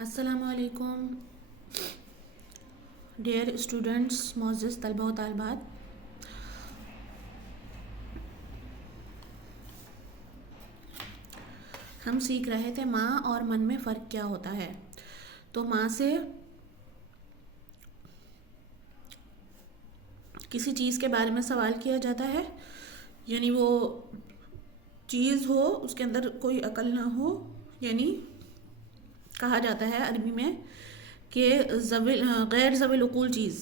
السلام علیکم dear students, معزز طلبہ و طالبات. ہم سیکھ رہے تھے ماں اور من میں فرق کیا ہوتا ہے. تو ماں سے کسی چیز کے بارے میں سوال کیا جاتا ہے، یعنی وہ چیز ہو اس کے اندر کوئی عقل نہ ہو، یعنی کہا جاتا ہے عربی میں کہ غیر ذوی العقول چیز،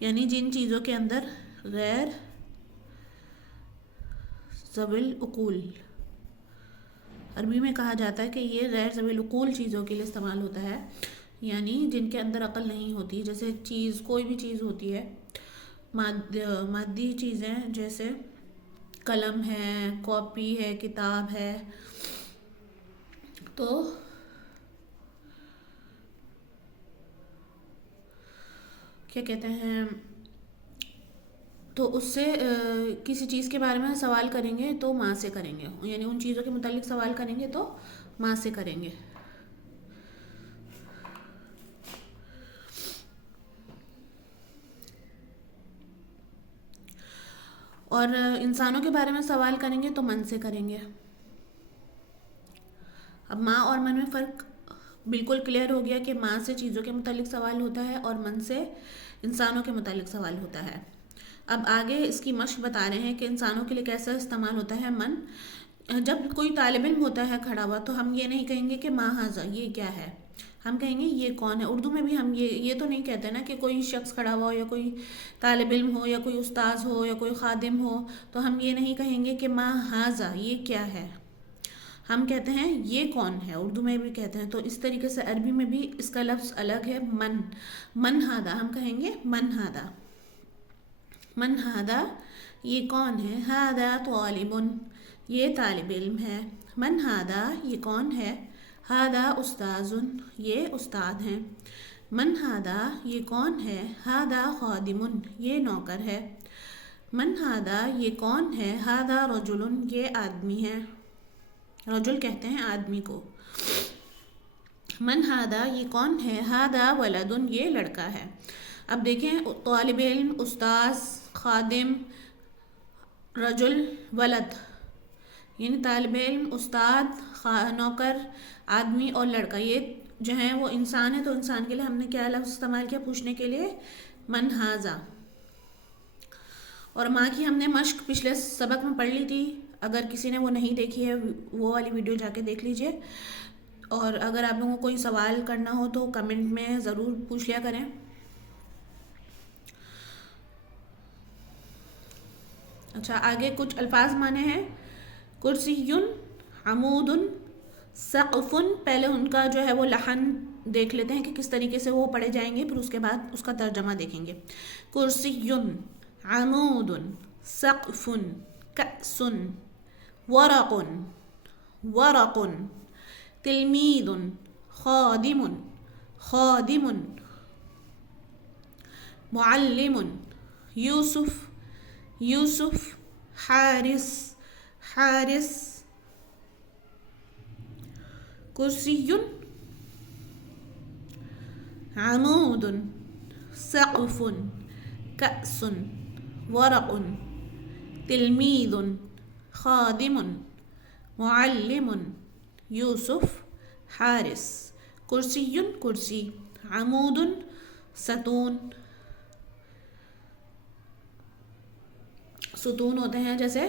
یعنی جن چیزوں کے اندر غیر ذوی العقول، عربی میں کہا جاتا ہے کہ یہ غیر ذوی العقول چیزوں کے لیے استعمال ہوتا ہے، یعنی جن کے اندر عقل نہیں ہوتی. جیسے چیز، کوئی بھی چیز ہوتی ہے مادی چیزیں، جیسے قلم ہے، کاپی ہے، کتاب ہے، تو کیا کہتے ہیں، تو اس سے کسی چیز کے بارے میں سوال کریں گے تو ماں سے کریں گے، یعنی ان چیزوں کے متعلق سوال کریں گے تو ماں سے کریں گے. اور انسانوں کے بارے میں سوال کریں گے تو من سے کریں گے. اب ماں اور من میں فرق بالکل کلیئر ہو گیا کہ ماں سے چیزوں کے متعلق سوال ہوتا ہے اور من سے انسانوں کے متعلق سوال ہوتا ہے. اب آگے اس کی مشق بتا رہے ہیں کہ انسانوں کے لیے کیسا استعمال ہوتا ہے من. جب کوئی طالب علم ہوتا ہے کھڑا ہوا تو ہم یہ نہیں کہیں گے کہ ما ھذا، یہ کیا ہے، ہم کہیں گے یہ کون ہے. اردو میں بھی ہم یہ تو نہیں کہتے نا کہ کوئی شخص کھڑا ہوا ہو یا کوئی طالب علم ہو یا کوئی استاذ ہو یا کوئی خادم ہو تو ہم یہ نہیں کہیں گے کہ ما ھذا یہ کیا ہے، ہم کہتے ہیں یہ کون ہے. اردو میں بھی کہتے ہیں. تو اس طریقے سے عربی میں بھی اس کا لفظ الگ ہے. من ھذا ہم کہیں گے من ھذا. من ھذا یہ کون ہے. ھذا طالب یہ طالب علم ہے. من ھذا یہ کون ہے. ھذا استاذ یہ استاد ہیں. من ھذا یہ کون ہے. ھذا خادم یہ نوکر ہے. من ھذا یہ کون ہے. ھذا رجل یہ آدمی ہے. رجل کہتے ہیں آدمی کو. من ھذا یہ کون ہے. ھذا ولد یہ لڑکا ہے. اب دیکھیں، طالب علم، استاذ، خادم، رجل، ولد، یعنی طالب علم، استاد، نوکر، آدمی اور لڑکا، یہ جو ہیں وہ انسان ہے. تو انسان کے لیے ہم نے کیا لفظ استعمال کیا پوچھنے کے لیے؟ من ھذا. اور ماں کی ہم نے مشق پچھلے سبق میں پڑھ لی تھی. اگر کسی نے وہ نہیں دیکھی ہے وہ والی ویڈیو جا کے دیکھ لیجئے. اور اگر آپ لوگوں کو کوئی سوال کرنا ہو تو کمنٹ میں ضرور پوچھ لیا کریں. اچھا، آگے کچھ الفاظ مانے ہیں. کرسی، عمود، سقف. پہلے ان کا جو ہے وہ لحن دیکھ لیتے ہیں کہ کس طریقے سے وہ پڑھے جائیں گے، پھر اس کے بعد اس کا ترجمہ دیکھیں گے. کرسی، عمود، سقف، کأس، ورق، تلمید، خادم، معلم، یوسف، حارس. کرسی، عمود، سقف، کأس، ورق، تلمید، خادم، معلم، یوسف، حارس. کرسی، کرسی. عمود، ستون. ستون ہوتے ہیں جیسے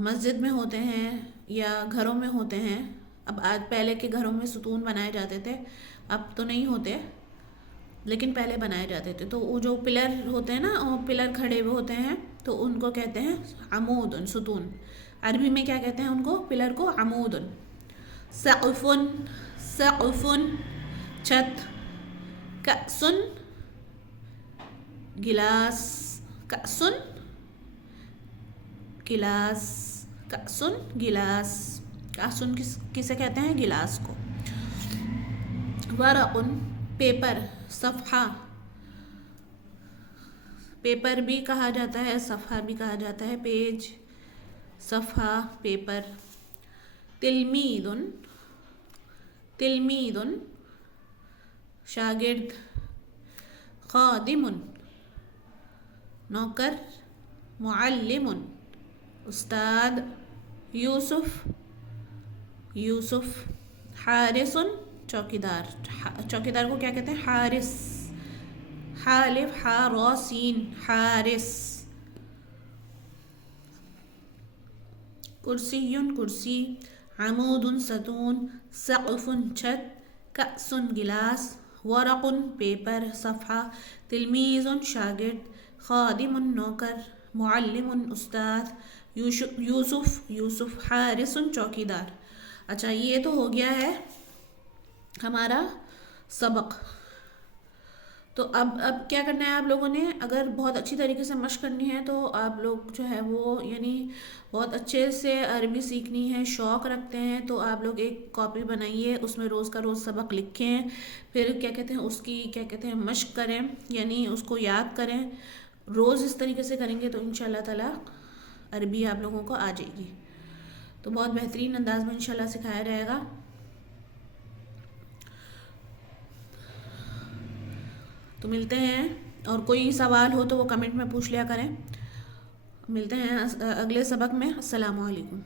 مسجد میں ہوتے ہیں یا گھروں میں ہوتے ہیں. اب آج پہلے کے گھروں میں ستون بنائے جاتے تھے، اب تو نہیں ہوتے لیکن پہلے بنائے جاتے تھے. تو وہ جو پلر ہوتے ہیں نا، پلر کھڑے ہوئے ہوتے ہیں تو ان کو کہتے ہیں عمود، ستون. عربی میں کیا کہتے ہیں ان کو؟ پلر کو عمود. سقف، چھت. کأس، گلاس. کأس، گلاس. کأس، گلاس. کأس کسے کہتے ہیں؟ گلاس کو. ورق، پیپر. صفحہ، پیپر بھی کہا جاتا ہے، صفحہ بھی کہا جاتا ہے. پیج، صفحہ، پیپر. تلمید، تلميذ شاگرد. خادم نوکر. معلم استاد. یوسف حارس چوکیدار. چوکیدار کو کیا کہتے ہیں؟ حارس. حالف حارسین حارس. کرسی کرسی. عمود ستون. سقف چھت. کأس گلاس. ورق پیپر صفحہ. تلمیذ شاگرد. خادم نوکر. معلم استاد. یوسف حارس چوکیدار. اچھا یہ تو ہو گیا ہے ہمارا سبق. تو اب کیا کرنا ہے آپ لوگوں نے؟ اگر بہت اچھی طریقے سے مشق کرنی ہے تو آپ لوگ جو ہے وہ یعنی بہت اچھے سے عربی سیکھنی ہے، شوق رکھتے ہیں تو آپ لوگ ایک کاپی بنائیے، اس میں روز کا روز سبق لکھیں، پھر کیا کہتے ہیں اس کی کیا کہتے ہیں مشق کریں، یعنی اس کو یاد کریں. روز اس طریقے سے کریں گے تو انشاءاللہ تعالی عربی آپ لوگوں کو آ جائے گی. تو بہت بہترین انداز میں انشاءاللہ سکھایا جائے گا. تو ملتے ہیں، اور کوئی سوال ہو تو وہ کمنٹ میں پوچھ لیا کریں. ملتے ہیں اگلے سبق میں. السلام علیکم.